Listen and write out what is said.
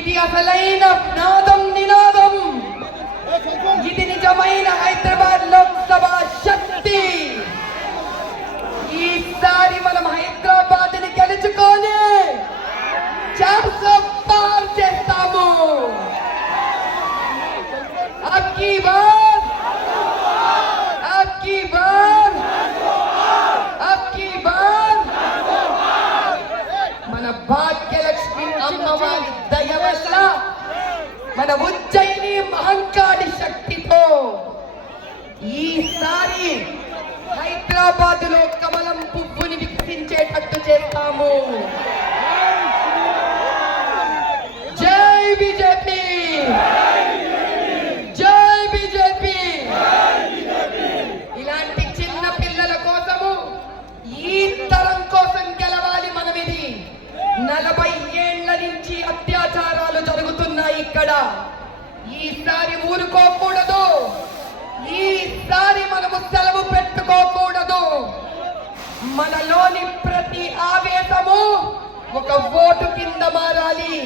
ఇది అసలైన నినాదం. ఇది నిజమైన హైదరాబాద్ లోక్సభ శక్తి. ఈసారి మనం హైదరాబాద్ ని గెలుచుకొని 400 పార్ చేస్తాము. అబ్కీ బార్ మన భాగ్యలక్ష్మి అమ్మవారి దయ వల్ల, మన ఉజ్జయిని మహంకాళి శక్తితో ఈసారి హైదరాబాద్ లో కమలం పువ్వుని వికసించేటట్టు చేస్తాము. జై బీజేపీ, జై బీజేపీ. ఇలాంటి చిన్న పిల్లల కోసము, ఈ తరం కోసం గెలవాలి మనం. ఇది 40 ఏళ్ల నుంచి అత్యాచారాలు జరుగుతున్నాయి ఇక్కడ. ఈసారి ఊరుకోకూడదు. ఈసారి మనము సెలవు పెట్టుకోకూడదు. మనలోని ప్రతి ఆవేశము ఒక ఓటు కింద మారాలి.